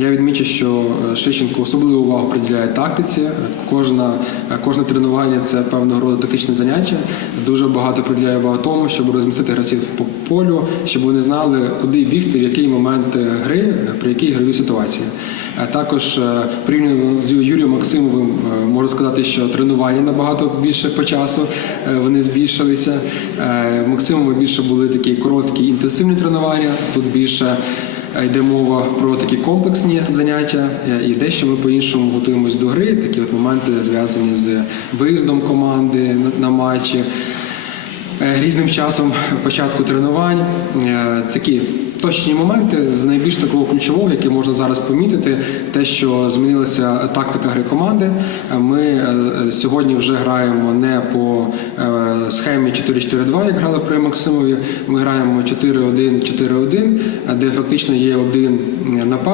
Я відмічу, що е, Шищенко особливу увагу приділяє тактиці. Кожна, е, кожне тренування це певного роду тактичне заняття. Дуже багато приділяє увагу тому, щоб розмістити гравців по полю, щоб вони знали, куди бігти, в який момент е, гри, е, при якій гровій ситуації. Е, Також е, порівняно з Юрієм Максимовим е, можу сказати, що тренування набагато більше по часу е, вони збільшилися. Е, в Максимова більше були такі короткі інтенсивні тренування. Тут більше е, йде мова про такі комплексні заняття, е, і дещо ми по-іншому готуємось до гри. Такі от моменти зв'язані з виїздом команди на, матчі. Е, Різним часом початку тренувань Е, такі точні моменти з найбільш такого ключового, яке можна зараз помітити, те, що змінилася тактика гри команди. Ми е, сьогодні вже граємо не по е, схемі 4-4-2, як грали при Максимові. Ми граємо 4-1-4-1, де фактично є один нападник.